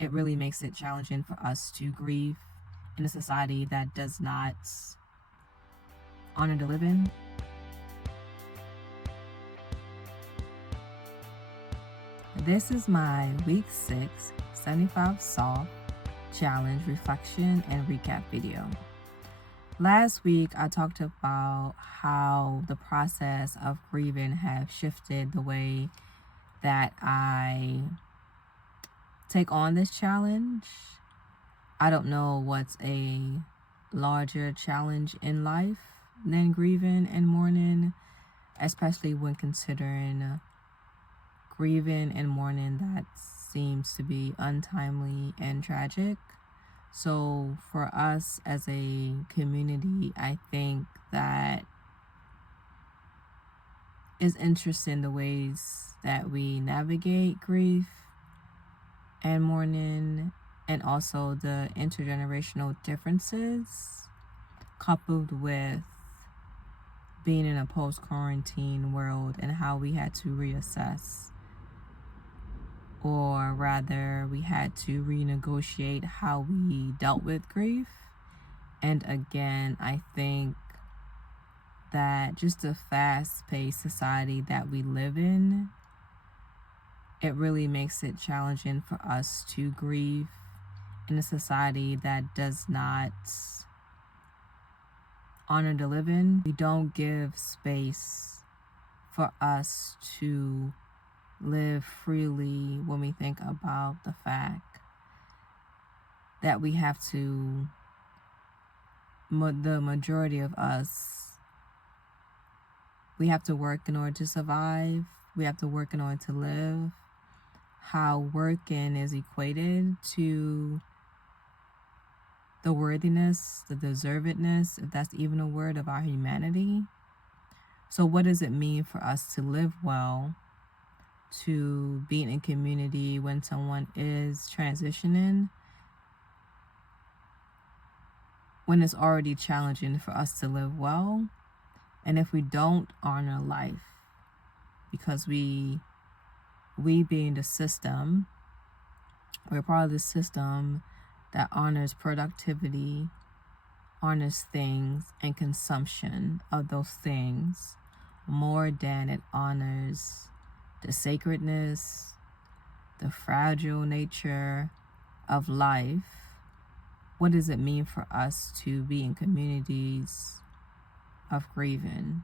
it really makes it challenging for us to grieve in a society that does not honor the living. This is my week 6 75 soft challenge reflection and recap video. Last week I talked about how the process of grieving have shifted the way that I take on this challenge. I don't know what's a larger challenge in life than grieving and mourning, especially when considering grieving and mourning that seems to be untimely and tragic. So for us as a community, I think that it's interesting the ways that we navigate grief and mourning, and also the intergenerational differences coupled with being in a post-quarantine world and how we had to reassess, or rather we had to renegotiate how we dealt with grief. And again, I think that just the fast-paced society that we live in, it really makes it challenging for us to grieve in a society that does not honor the living. We don't give space for us to live freely when we think about the fact that we have to, the majority of us, we have to work in order to survive. We have to work in order to live. How working is equated to the worthiness, the deservedness, if that's even a word, of our humanity. So what does it mean for us to live well, to be in a community when someone is transitioning, when it's already challenging for us to live well? And if we don't honor life, because we being the system, we're part of the system that honors productivity, honors things and consumption of those things more than it honors the sacredness, the fragile nature of life. What does it mean for us to be in communities of grieving?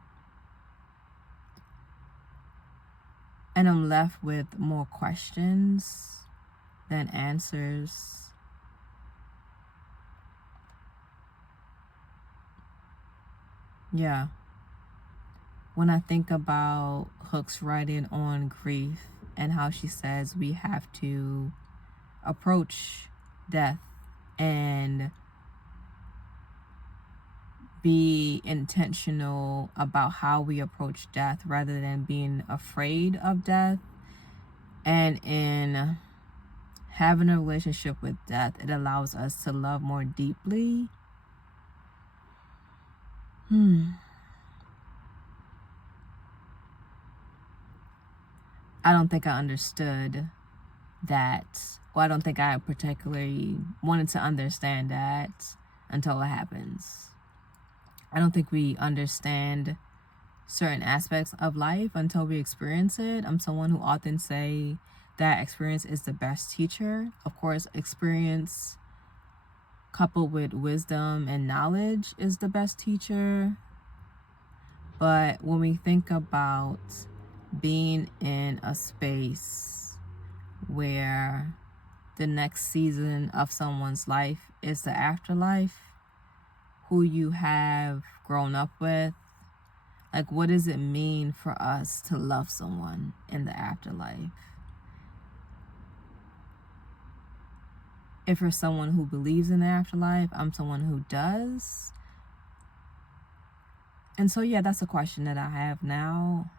And I'm left with more questions than answers. Yeah. When I think about Hook's writing on grief and how she says we have to approach death and be intentional about how we approach death rather than being afraid of death, and in having a relationship with death, it allows us to love more deeply. I don't think I understood that. Well, I don't think I particularly wanted to understand that until it happens. I don't think we understand certain aspects of life until we experience it. I'm someone who often say that experience is the best teacher. Of course, experience coupled with wisdom and knowledge is the best teacher. But when we think about being in a space where the next season of someone's life is the afterlife, who you have grown up with, like, what does it mean for us to love someone in the afterlife? If you're someone who believes in the afterlife, I'm someone who does. And so, yeah, that's a question that I have now.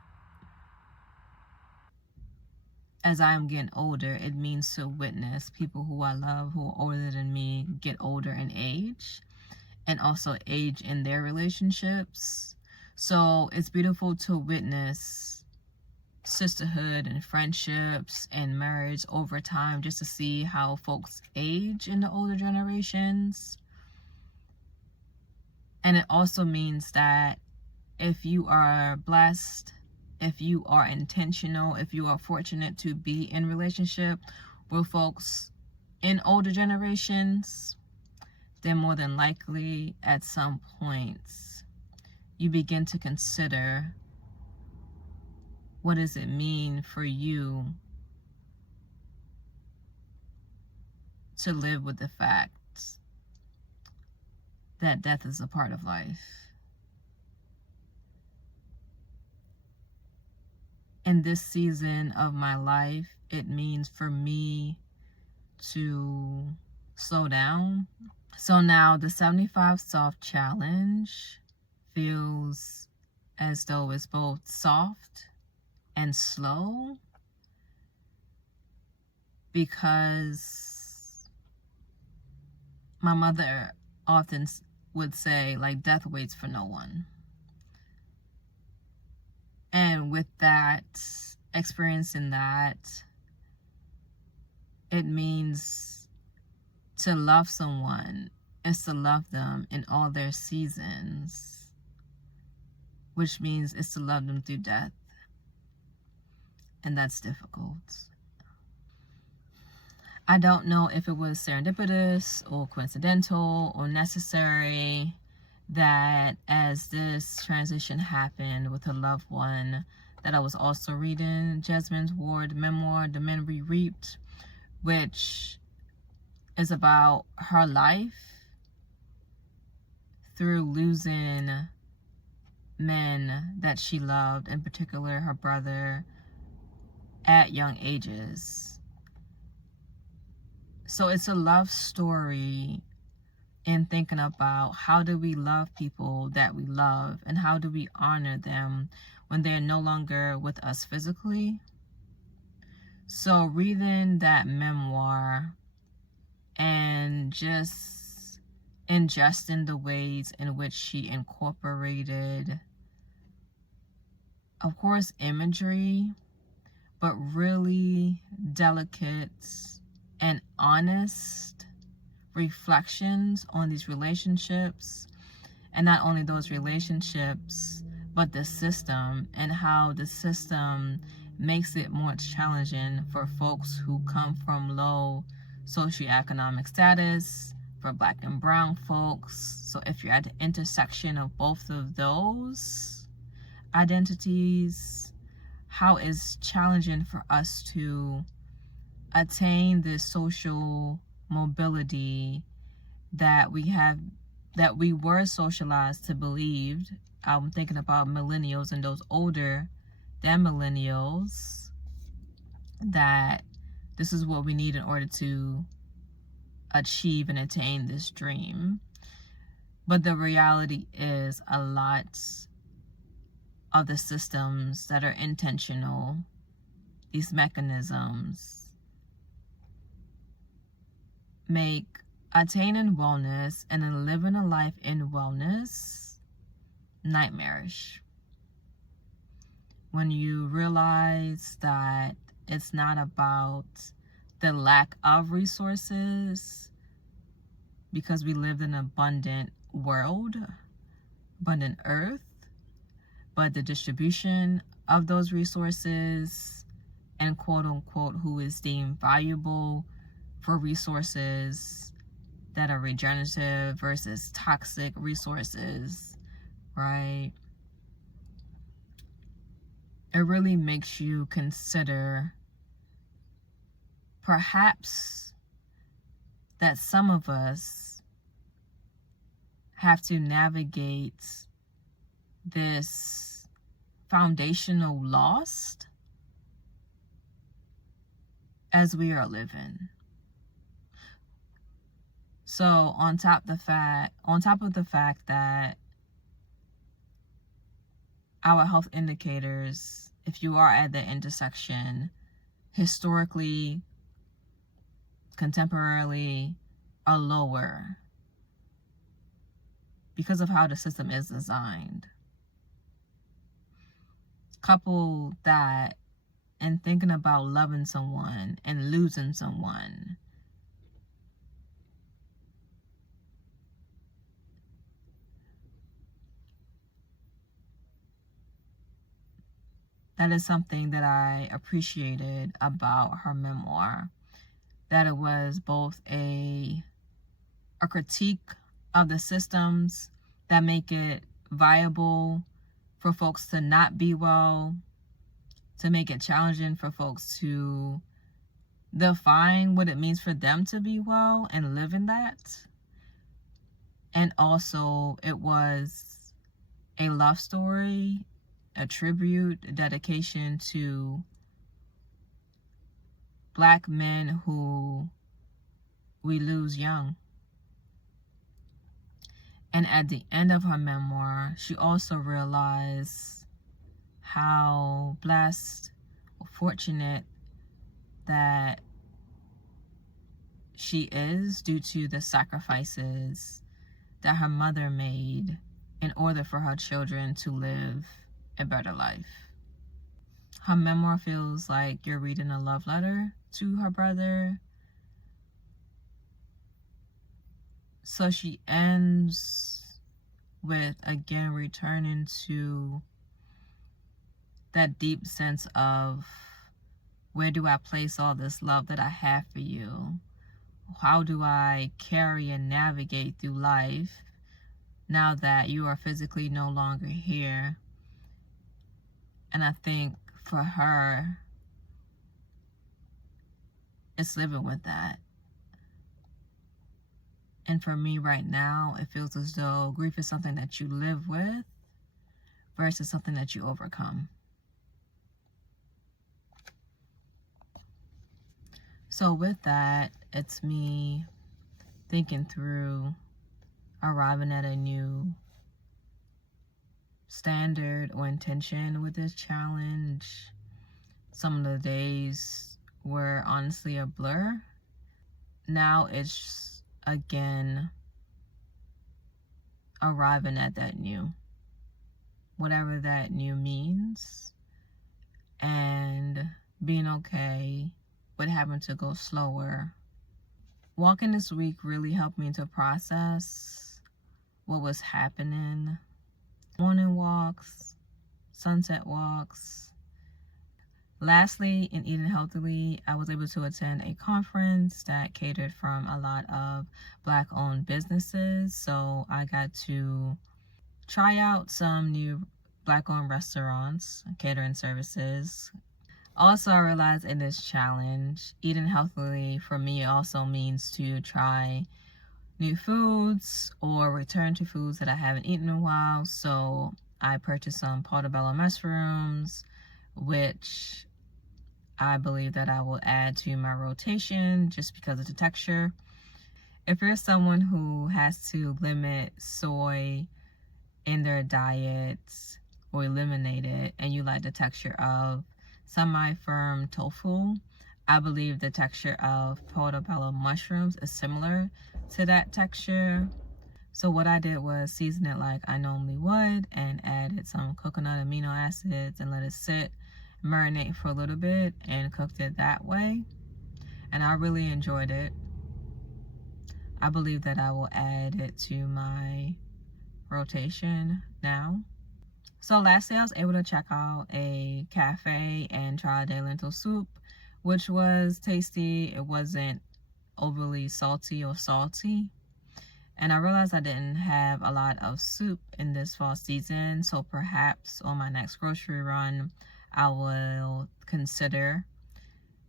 As I'm getting older, it means to witness people who I love, who are older than me, get older in age, and also age in their relationships. So it's beautiful to witness sisterhood and friendships and marriage over time, just to see how folks age in the older generations. And it also means that if you are blessed, if you are intentional, if you are fortunate to be in relationship with folks in older generations, then more than likely at some points you begin to consider, what does it mean for you to live with the fact that death is a part of life? In this season of my life, it means for me to slow down. So now the 75 soft challenge feels as though it's both soft and slow, because my mother often would say, like, death waits for no one. And with that, experiencing that, it means to love someone is to love them in all their seasons, which means it's to love them through death. And that's difficult. I don't know if it was serendipitous or coincidental or necessary that as this transition happened with a loved one, that I was also reading Jesymn Ward memoir, The Men We Reaped, which is about her life through losing men that she loved, in particular her brother, at young ages. So it's a love story in thinking about how do we love people that we love, and how do we honor them when they're no longer with us physically. So reading that memoir and just ingesting the ways in which she incorporated, of course, imagery, but really delicate and honest reflections on these relationships, and not only those relationships, but the system, and how the system makes it more challenging for folks who come from low socioeconomic status, for Black and brown folks. So if you're at the intersection of both of those identities, how it's challenging for us to attain this social mobility that we have, that we were socialized to believe. I'm thinking about millennials and those older than millennials, that this is what we need in order to achieve and attain this dream. But the reality is, a lot of the systems that are intentional, these mechanisms, make attaining wellness and then living a life in wellness nightmarish. When you realize that it's not about the lack of resources, because we live in an abundant world, abundant earth, but the distribution of those resources and quote unquote who is deemed valuable for resources that are regenerative versus toxic resources, right? It really makes you consider perhaps that some of us have to navigate this foundational loss as we are living. So on top of the fact that our health indicators, if you are at the intersection, historically, contemporarily, are lower because of how the system is designed. Couple that and thinking about loving someone and losing someone. That is something that I appreciated about her memoir. That it was both a critique of the systems that make it viable for folks to not be well, to make it challenging for folks to define what it means for them to be well and live in that. And also, it was a love story, a tribute, a dedication to Black men who we lose young. And at the end of her memoir, she also realized how blessed or fortunate that she is due to the sacrifices that her mother made in order for her children to live a better life. Her memoir feels like you're reading a love letter to her brother. So she ends with, again, returning to that deep sense of, where do I place all this love that I have for you? How do I carry and navigate through life now that you are physically no longer here? And I think for her, it's living with that. And for me right now, it feels as though grief is something that you live with versus something that you overcome. So with that, it's me thinking through arriving at a new standard or intention with this challenge. Some of the days were honestly a blur. Now it's, again, arriving at that new, whatever that new means, and being okay with having to go slower. Walking this week really helped me to process what was happening. Morning walks, sunset walks. Lastly, in eating healthily, I was able to attend a conference that catered from a lot of Black-owned businesses. So I got to try out some new Black-owned restaurants, catering services. Also, I realized in this challenge, eating healthily for me also means to try new foods or return to foods that I haven't eaten in a while. So I purchased some Portobello mushrooms, which I believe that I will add to my rotation just because of the texture. If you're someone who has to limit soy in their diets or eliminate it, and you like the texture of semi-firm tofu, I believe the texture of Portobello mushrooms is similar to that texture. So what I did was season it like I normally would and added some coconut amino acids and let it sit, marinate for a little bit, and cooked it that way. And I really enjoyed it. I believe that I will add it to my rotation now. So lastly, I was able to check out a cafe and try their lentil soup, which was tasty. It wasn't overly salty or salty. And I realized I didn't have a lot of soup in this fall season, so perhaps on my next grocery run, I will consider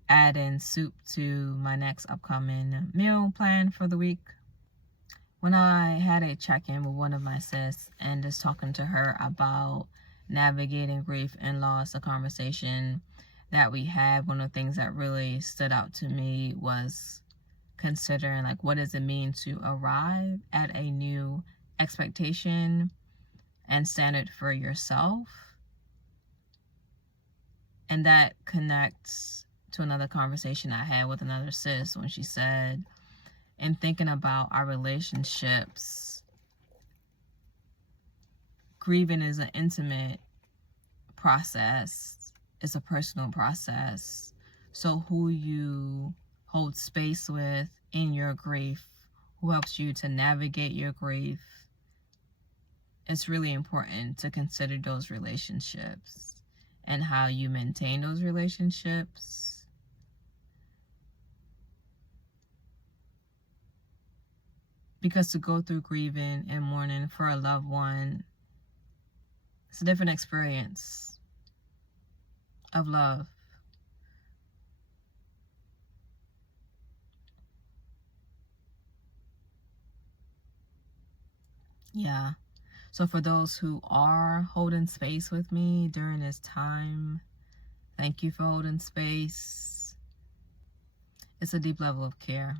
adding soup to my next upcoming meal plan for the week. When I had a check-in with one of my sis and just talking to her about navigating grief and loss, a conversation that we had, one of the things that really stood out to me was considering, like, what does it mean to arrive at a new expectation and standard for yourself? And that connects to another conversation I had with another sis when she said, in thinking about our relationships, grieving is an intimate process it's a personal process. So who you hold space with in your grief, who helps you to navigate your grief, it's really important to consider those relationships and how you maintain those relationships. Because to go through grieving and mourning for a loved one, it's a different experience of love. Yeah. So for those who are holding space with me during this time, thank you for holding space. It's a deep level of care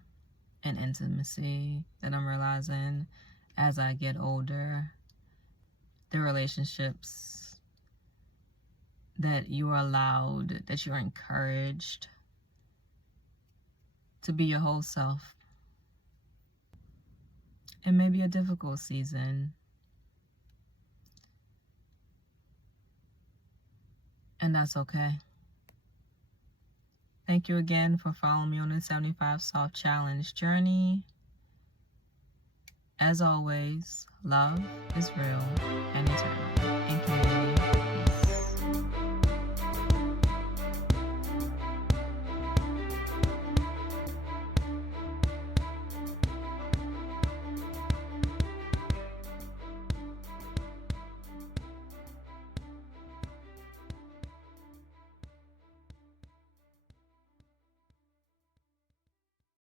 and intimacy that I'm realizing as I get older. The relationships that you are allowed, that you are encouraged to be your whole self. It may be a difficult season, and that's okay. Thank you again for following me on the 75 Soft Challenge journey. As always, love is real and eternal.